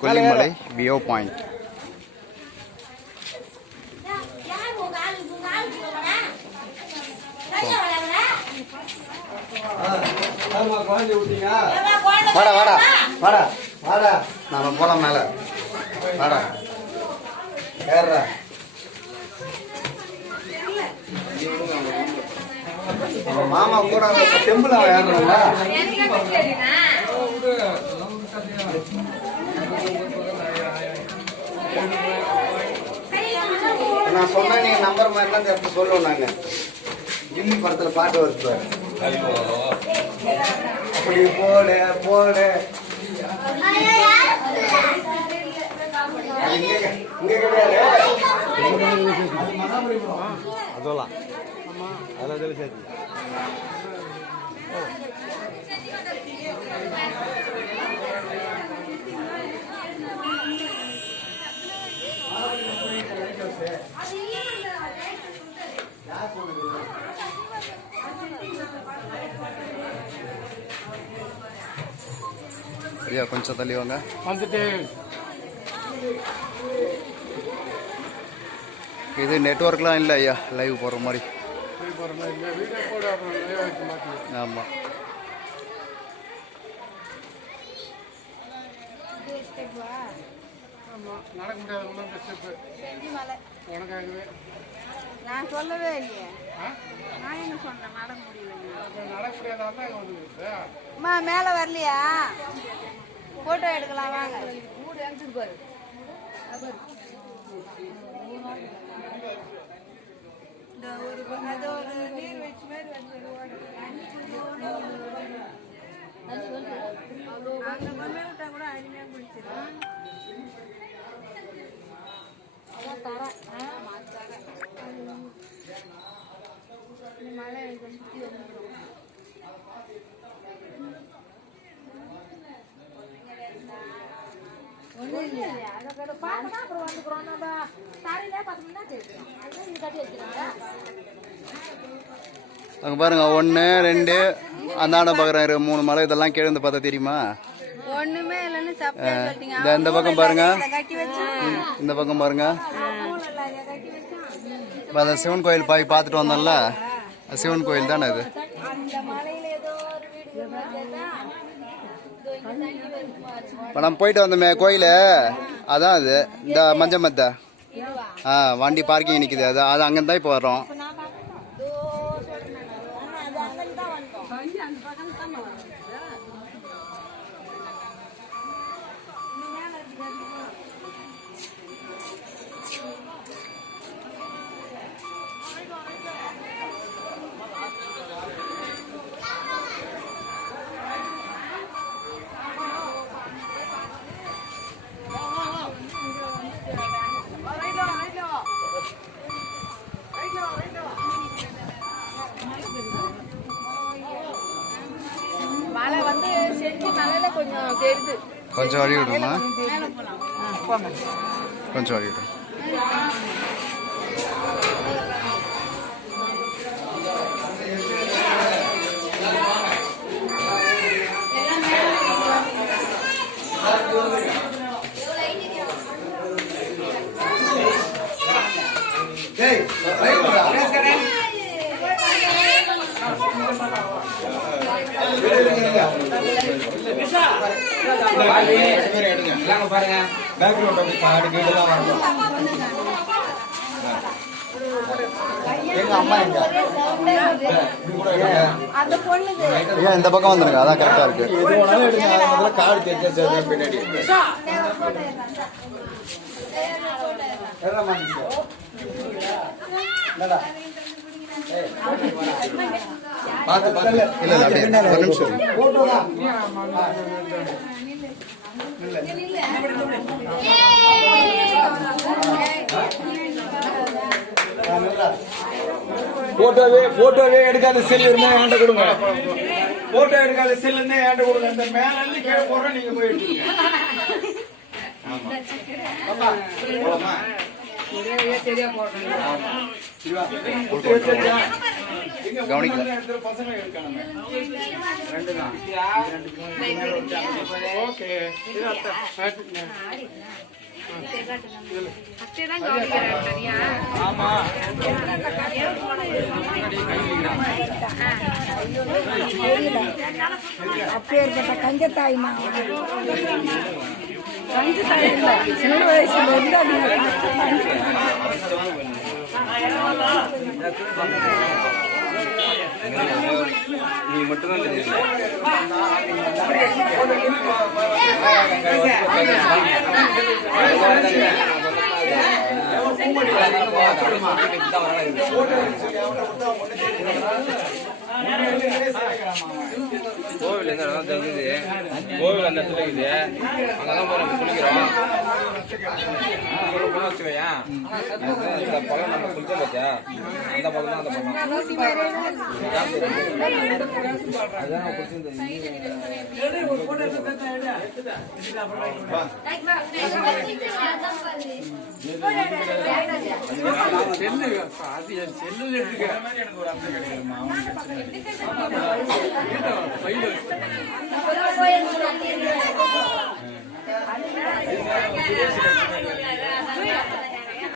Kollimalai view point. வாடா வாடா வாடா வாடா, நாம போலாம் மேல. வாடா ஏறா. மாமா கூட டெம்பிள் ஏறணும்ல. நான் சொன்ன நீங்க நம்பர் மாதிரி தான் எடுத்து சொல்லுவோம். நாங்க ஜிம்மி படத்துல பாட்டு வருவாரு, அப்படி போடு போடு. இங்க கிடையாது அதெல்லாம் அதெல்லாம் தெரியாது. ஐயா கொஞ்சம் தள்ளி வாங்க. வந்துட்டு இது நெட்வொர்க்லாம் இல்லை ஐயா, லைவ் போடுற மாதிரி. ஆமாம் நடக்க முடியாது. நான் சொல்லவே இல்லையே, நான் என்ன சொன்னேன் நடக்க முடியலம்மா. மேலே வரலையா? போட்டோ எடுக்கலாம் வாங்க. நீர் வச்சு மாதிரி அந்த பொம்மை விட்டா கூட அருமையாக பிடிச்சிடும். மழை சுற்றி வந்துடும். ஒன்றும் இல்லையா? அதை பார்க்கணும் அப்புறம் வந்துக்கிறோம். நம்ம சாலையிலே பார்த்தோம்னா தெரியும். அதுதான் இது கட்டி வச்சுக்கிறாங்க. அங்கே பாருங்க 1 2 அந்தாண்ட பார்க்குறாரு 3 மலை. இதெல்லாம் கீழே இருந்து பார்த்தா தெரியுமா? ஒண்ணுமே இல்லைன்னு இந்த பக்கம் பாருங்க, இந்த பக்கம் பாருங்க. அதான் சிவன் கோயில் போய் பார்த்துட்டு வந்தோம்ல, சிவன் கோயில் தானே அது. இப்போ நம்ம போயிட்டு வந்தோமே கோயில், அதான் அது. இந்த மஞ்ச மத்த வண்டி பார்க்கிங் நிற்குது, அது அது அங்கேருந்து இப்போ வரோம். கொஞ்சம் வழி விடுமா? கொஞ்சம் வழி விடும். பாருங்க பேக்ரவுண்ட் அப்படி பாடு கீழெல்லாம் வரணும். எங்க அம்மா எங்க இந்த பக்கம் வந்துருங்க, அதான் கரெக்டா இருக்கு. கார்டு தெரிஞ்சா பின்னாடி பார்த்து பார்த்து இல்ல ஒரு நிமிஷம். போட்டோவே எடுக்காத செல் இருந்தா என்கிட்ட கொடுங்க. போட்டோ எடுக்காத செல் இருந்தா என்கிட்ட கொடுங்க. இந்த மேல இருந்து கீழே போறோம், நீங்க போய் எடுத்துங்க. கவனிக்கல. அப்பேற்பட்ட கஞ்சத்தாய்மா கஞ்சத்தாய் இல்லை சின்ன வயசுல இருந்து நீ மட்டும்தான் கோவில் எந்த இடம் தெரிஞ்சது, கோவில் அந்த இடத்துல இருக்குது, அங்கதான் போய் நம்ம குளிக்கிறோம். வச்சுக்கோயேன், இந்த பழம் நம்ம குளிச்சோம் பார்த்தியா, அந்த பழம் தான் அந்த பழம் அதான் குளிச்சு